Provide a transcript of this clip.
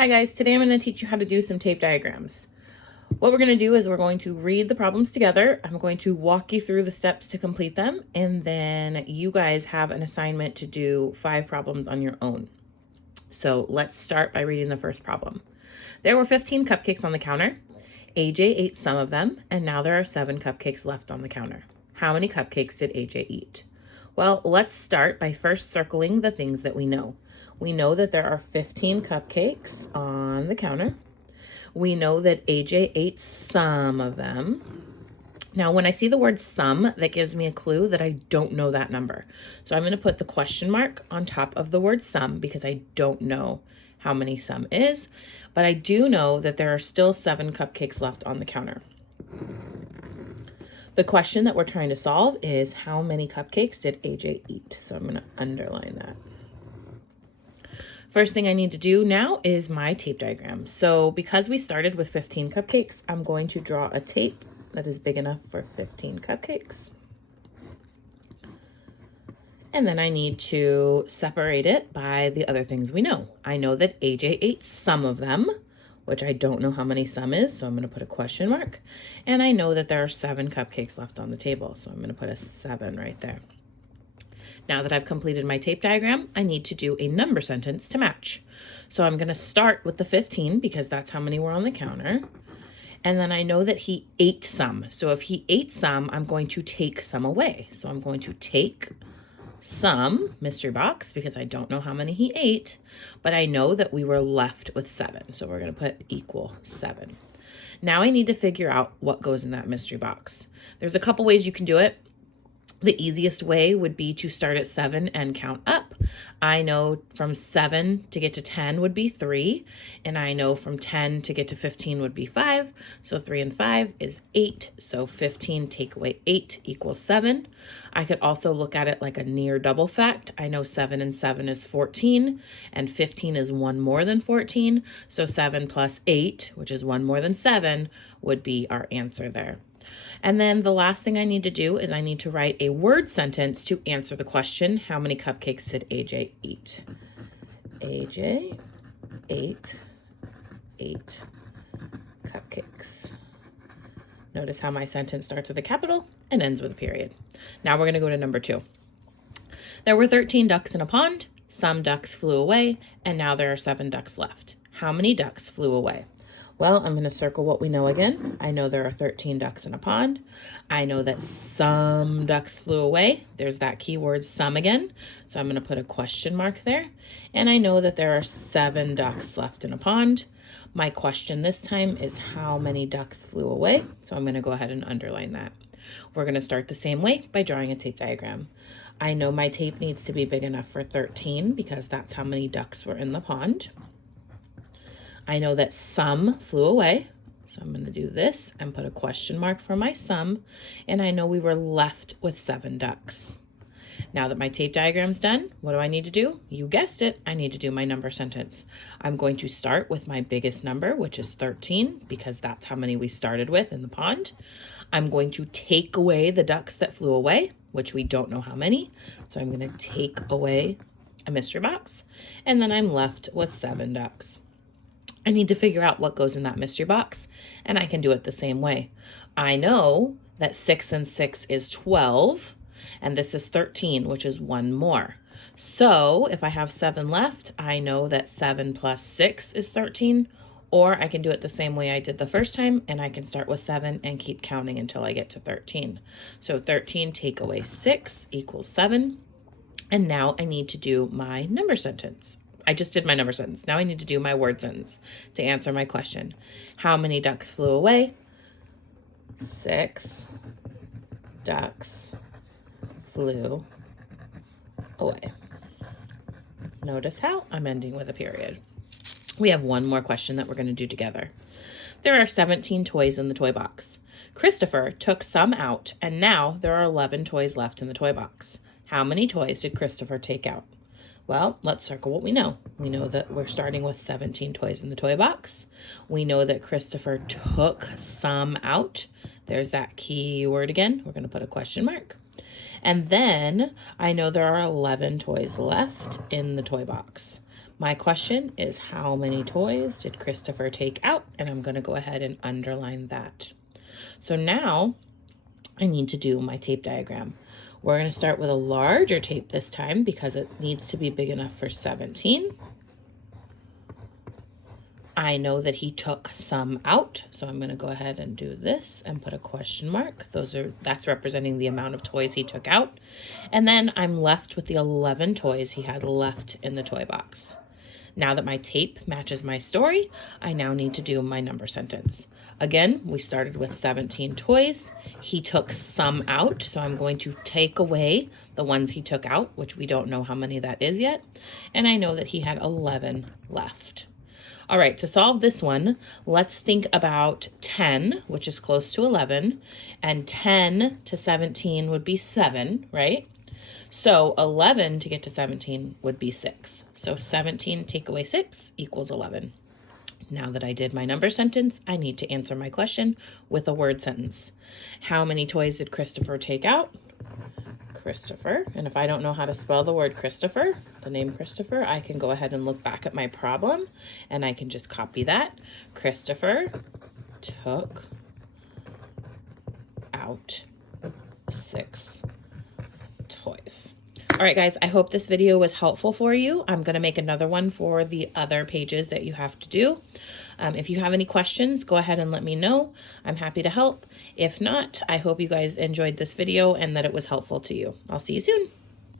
Hi guys, today I'm going to teach you how to do some tape diagrams. What we're going to do is we're going to read the problems together. I'm going to walk you through the steps to complete them, and then you guys have an assignment to do 5 problems on your own. So let's start by reading the first problem. There were 15 cupcakes on the counter. AJ ate some of them, and now there are 7 cupcakes left on the counter. How many cupcakes did AJ eat? Well, let's start by first circling the things that we know. We know that there are 15 cupcakes on the counter. We know that AJ ate some of them. Now, when I see the word some, that gives me a clue that I don't know that number. So I'm going to put the question mark on top of the word some because I don't know how many some is, but I do know that there are still 7 cupcakes left on the counter. The question that we're trying to solve is how many cupcakes did AJ eat? So I'm going to underline that. First thing I need to do now is my tape diagram. So because we started with 15 cupcakes, I'm going to draw a tape that is big enough for 15 cupcakes. And then I need to separate it by the other things we know. I know that AJ ate some of them, which I don't know how many some is, so I'm going to put a question mark. And I know that there are 7 cupcakes left on the table, so I'm going to put a 7 right there. Now that I've completed my tape diagram, I need to do a number sentence to match. So I'm going to start with the 15 because that's how many were on the counter. And then I know that he ate some. So if he ate some, I'm going to take some away. So I'm going to take some, mystery box, because I don't know how many he ate, but I know that we were left with 7. So we're going to put equal 7. Now I need to figure out what goes in that mystery box. There's a couple ways you can do it. The easiest way would be to start at 7 and count up. I know from 7 to get to 10 would be 3, and I know from 10 to get to 15 would be 5. So 3 and 5 is 8. So 15 take away 8 equals 7. I could also look at it like a near double fact. I know 7 and 7 is 14, and 15 is 1 more than 14. So 7 plus 8, which is 1 more than 7, would be our answer there. And then the last thing I need to do is I need to write a word sentence to answer the question, how many cupcakes did AJ eat? AJ ate 8 cupcakes. Notice how my sentence starts with a capital and ends with a period. Now we're going to go to number 2. There were 13 ducks in a pond. Some ducks flew away, and now there are 7 ducks left. How many ducks flew away? Well, I'm going to circle what we know again. I know there are 13 ducks in a pond. I know that some ducks flew away. There's that keyword some again. So I'm going to put a question mark there. And I know that there are 7 ducks left in a pond. My question this time is how many ducks flew away? So I'm going to go ahead and underline that. We're going to start the same way by drawing a tape diagram. I know my tape needs to be big enough for 13 because that's how many ducks were in the pond. I know that some flew away, so I'm going to do this and put a question mark for my sum, and I know we were left with 7 ducks. Now that my tape diagram's done, what do I need to do? You guessed it, I need to do my number sentence. I'm going to start with my biggest number, which is 13, because that's how many we started with in the pond. I'm going to take away the ducks that flew away, which we don't know how many, so I'm going to take away a mystery box, and then I'm left with 7 ducks. I need to figure out what goes in that mystery box, and I can do it the same way. I know that 6 and 6 is 12, and this is 13, which is 1 more. So if I have 7 left, I know that 7 plus 6 is 13, or I can do it the same way I did the first time, and I can start with 7 and keep counting until I get to 13. So 13 take away 6 equals 7, and now I need to do my number sentence. I just did my number sentence. Now I need to do my word sentence to answer my question. How many ducks flew away? 6 ducks flew away. Notice how I'm ending with a period. We have one more question that we're going to do together. There are 17 toys in the toy box. Christopher took some out, and now there are 11 toys left in the toy box. How many toys did Christopher take out? Well, let's circle what we know. We know that we're starting with 17 toys in the toy box. We know that Christopher took some out. There's that key word again. We're going to put a question mark. And then I know there are 11 toys left in the toy box. My question is, how many toys did Christopher take out? And I'm going to go ahead and underline that. So now I need to do my tape diagram. We're going to start with a larger tape this time because it needs to be big enough for 17. I know that he took some out, so I'm going to go ahead and do this and put a question mark. That's representing the amount of toys he took out. And then I'm left with the 11 toys he had left in the toy box. Now that my tape matches my story, I now need to do my number sentence. Again, we started with 17 toys. He took some out, so I'm going to take away the ones he took out, which we don't know how many that is yet. And I know that he had 11 left. All right, to solve this one, let's think about 10, which is close to 11, and 10 to 17 would be 7, right? So 11 to get to 17 would be 6. So 17 take away 6 equals 11. Now that I did my number sentence, I need to answer my question with a word sentence. How many toys did Christopher take out? Christopher. And if I don't know how to spell the word Christopher, the name Christopher, I can go ahead and look back at my problem and I can just copy that. Christopher took out 6 toys. All right, guys, I hope this video was helpful for you. I'm going to make another one for the other pages that you have to do. If you have any questions, go ahead and let me know. I'm happy to help. If not, I hope you guys enjoyed this video and that it was helpful to you. I'll see you soon.